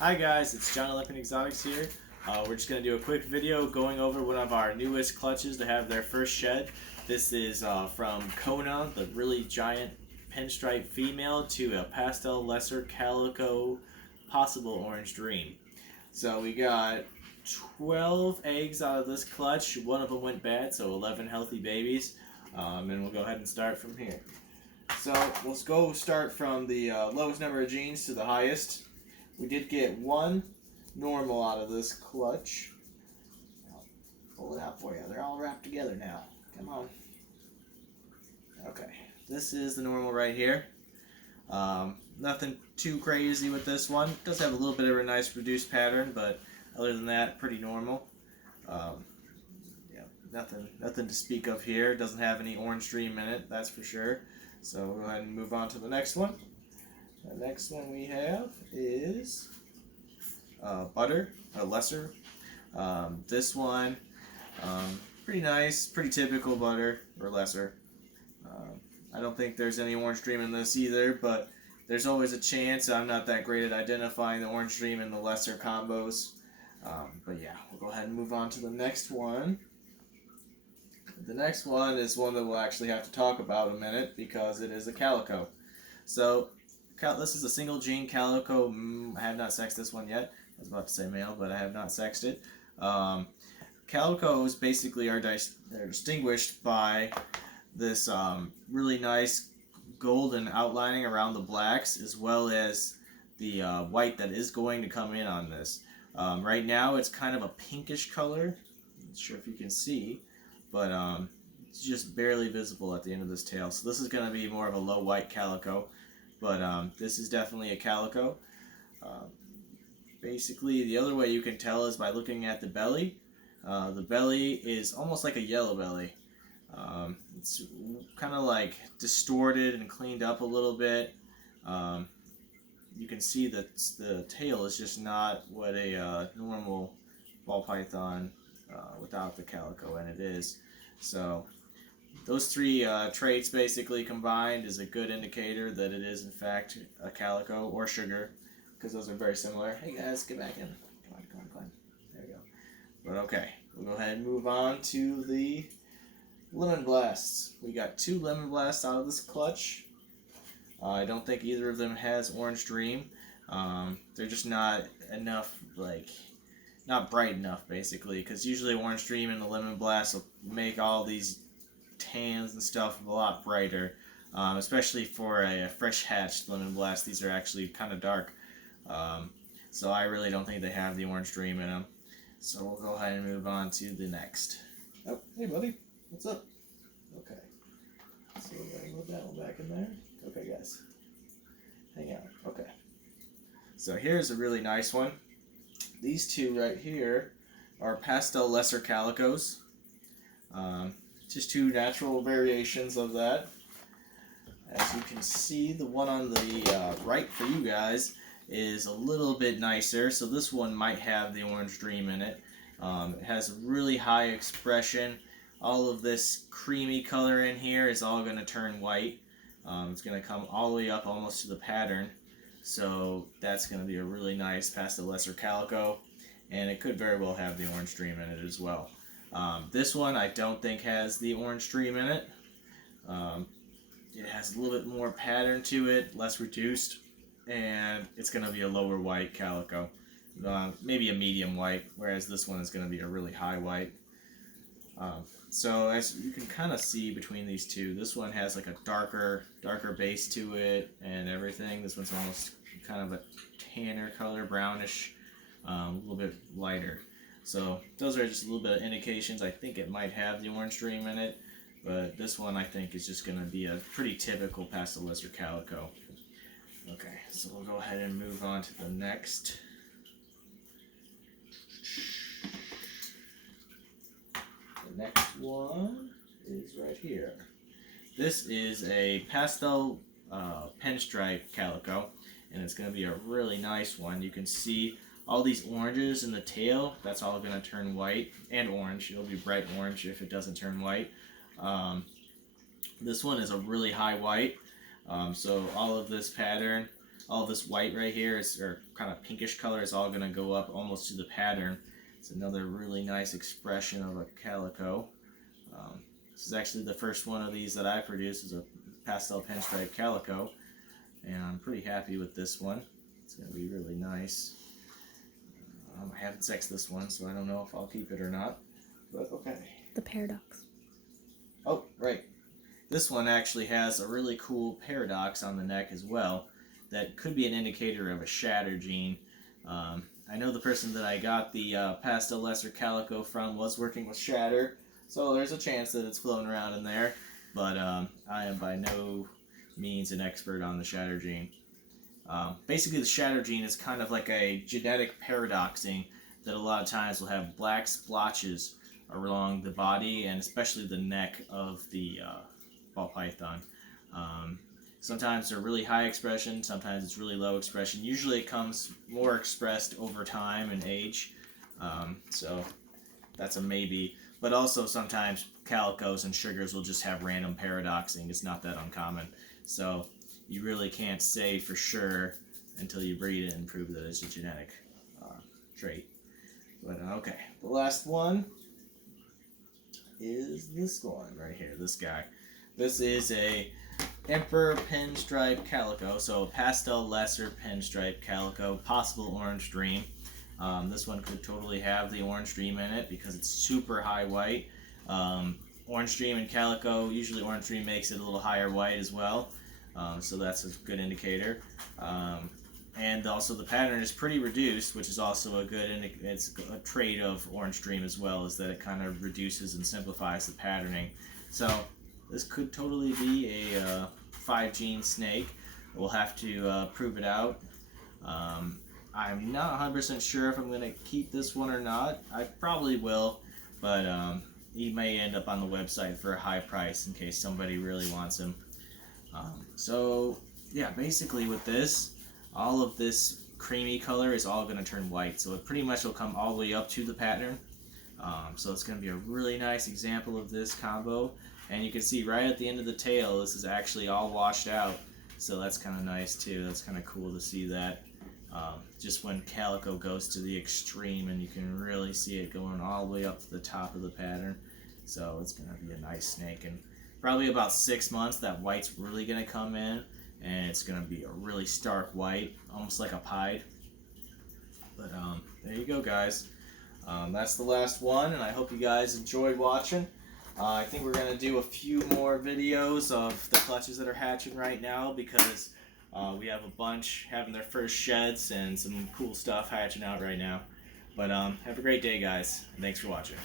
Hi guys, it's John Olympian Exotics here. We're just going to do a quick video going over one of our newest clutches to have their first shed. This is from Kona, the really giant pinstripe female, to a pastel lesser calico possible orange dream. So we got 12 eggs out of this clutch. One of them went bad, so 11 healthy babies. And we'll go ahead and start from here. So let's go start from the lowest number of genes to the highest. We did get one normal out of this clutch. I'll pull it out for you. They're all wrapped together now. Come on. Okay, this is the normal right here. Nothing too crazy with this one. It does have a little bit of a nice reduced pattern, but other than that, pretty normal. Yeah, nothing to speak of here. It doesn't have any orange dream in it, that's for sure. So we'll go ahead and move on to the next one. The next one we have is Butter, a lesser. This one, pretty nice, pretty typical Butter or lesser. I don't think there's any orange dream in this either, but there's always a chance. I'm not that great at identifying the orange dream and the lesser combos. But yeah, we'll go ahead and move on to the next one. The next one is one that we'll actually have to talk about in a minute because it is a Calico. So this is a single gene Calico. I have not sexed this one yet. I was about to say male, but I have not sexed it. Calicos basically they're distinguished by this really nice golden outlining around the blacks, as well as the white that is going to come in on this. Right now it's kind of a pinkish color. Not sure if you can see, but it's just barely visible at the end of this tail. So this is going to be more of a low white Calico. But this is definitely a Calico. Basically, the other way you can tell is by looking at the belly. The belly is almost like a yellow belly. It's kind of like distorted and cleaned up a little bit. You can see that the tail is just not what a normal ball python without the calico in it is. So those three traits basically combined is a good indicator that it is in fact a calico or sugar, because those are very similar. Hey guys, get back in. Come on. There we go. But okay, we'll go ahead and move on to the lemon blasts. We got 2 lemon blasts out of this clutch. I don't think either of them has orange dream. They're just not enough, not bright enough basically, because usually orange dream and the lemon blast will make all these tans and stuff a lot brighter, especially for a fresh hatched lemon blast. These are actually kind of dark, so I really don't think they have the orange dream in them. So we'll go ahead and move on to the next. Oh, hey buddy, what's up? Okay, so we're going to put that one back in there. Okay guys, hang out. Okay, so here's a really nice one. These two right here are pastel lesser calicos. Just 2 natural variations of that. As you can see, the one on the right for you guys is a little bit nicer. So this one might have the orange dream in it. It has a really high expression. All of this creamy color in here is all going to turn white. It's going to come all the way up almost to the pattern. So that's going to be a really nice pastel lesser calico. And it could very well have the orange dream in it as well. This one I don't think has the orange dream in it. It has a little bit more pattern to it, less reduced, and it's going to be a lower white calico. Maybe a medium white, whereas this one is going to be a really high white. So as you can kind of see between these two, this one has like a darker base to it and everything. This one's almost kind of a tanner color, brownish, a little bit lighter. So those are just a little bit of indications. I think it might have the orange dream in it, but this one I think is just going to be a pretty typical pastel lesser calico. Okay, so we'll go ahead and move on to the next. The next one is right here. This is a pastel pinstripe calico, and it's going to be a really nice one. You can see all these oranges in the tail, that's all going to turn white and orange. It'll be bright orange if it doesn't turn white. This one is a really high white, so all of this pattern all this white right here is, or kind of pinkish color, is all going to go up almost to the pattern. It's another really nice expression of a calico. This is actually the first one of these that I produced, is a pastel pinstripe calico, and I'm pretty happy with this one. It's going to be really nice. I haven't sexed this one, so I don't know if I'll keep it or not, but okay. The paradox. Oh, right. This one actually has a really cool paradox on the neck as well that could be an indicator of a shatter gene. I know the person that I got the Pastel Lesser Calico from was working with shatter, so there's a chance that it's floating around in there, but I am by no means an expert on the shatter gene. Basically, the shatter gene is kind of like a genetic paradoxing that a lot of times will have black splotches along the body and especially the neck of the ball python. Sometimes they're really high expression, sometimes it's really low expression. Usually it comes more expressed over time and age, so that's a maybe. But also sometimes calicos and sugars will just have random paradoxing. It's not that uncommon. So you really can't say for sure until you breed it and prove that it's a genetic trait. But okay, the last one is this one right here, this guy. This is a Emperor Pinstripe Calico, so a Pastel Lesser Pinstripe Calico, possible Orange Dream. This one could totally have the Orange Dream in it because it's super high white. Orange Dream and Calico, usually Orange Dream makes it a little higher white as well, so that's a good indicator. And also the pattern is pretty reduced, which is also a good it's a trait of Orange Dream as well, is that it kind of reduces and simplifies the patterning. So this could totally be a 5-gene snake. We'll have to prove it out. I'm not 100% sure if I'm going to keep this one or not. I probably will, but he may end up on the website for a high price in case somebody really wants him. So yeah, basically with this, all of this creamy color is all going to turn white, so it pretty much will come all the way up to the pattern. So it's going to be a really nice example of this combo, and you can see right at the end of the tail this is actually all washed out, so that's kind of nice too. That's kind of cool to see that, just when calico goes to the extreme and you can really see it going all the way up to the top of the pattern. So it's going to be a nice snake, and probably about 6 months that white's really going to come in and it's going to be a really stark white, almost like a pied. But there you go, guys. That's the last one, and I hope you guys enjoyed watching. I think we're going to do a few more videos of the clutches that are hatching right now because we have a bunch having their first sheds and some cool stuff hatching out right now. But have a great day, guys, and thanks for watching.